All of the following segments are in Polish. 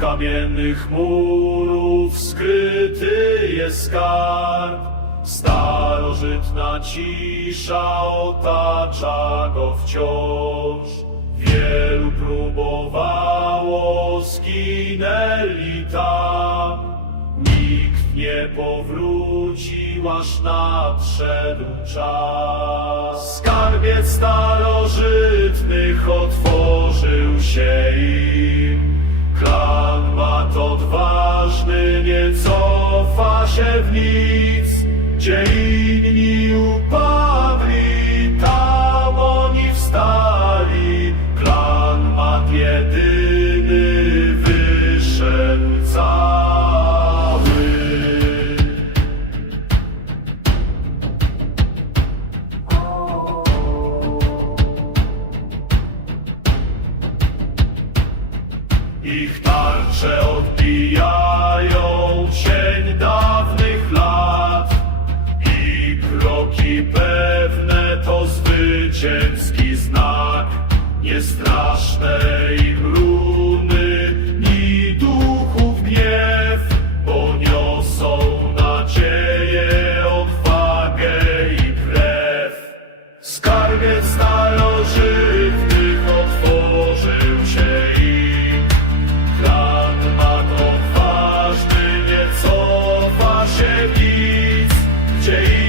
kamiennych murów skryty jest skarb. Starożytna cisza otacza go wciąż. Wielu próbowało, zginęli tam. Nikt nie powrócił, aż nadszedł czas. Skarbiec starożytnych otworzył się. Odważny nie cofa się w nic. Gdzie inni upadli, Ich tarcze odbijają cień dawnych lat i kroki pewne to zwycięski znak. Nie straszne im runy, Gdzie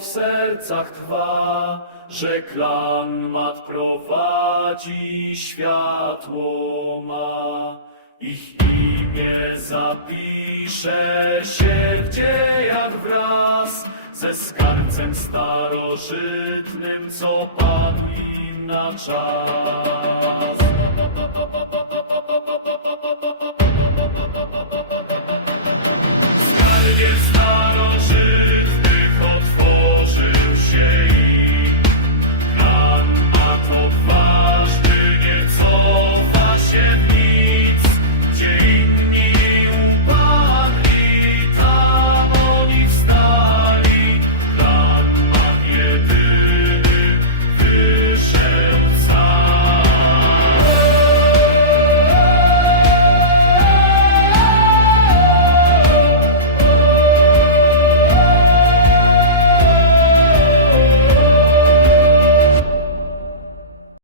w sercach trwa, że klan mat prowadzi, światło ma. Ich imię zapisze się w dziejach wraz ze skarbcem starożytnym, co padł im na czas.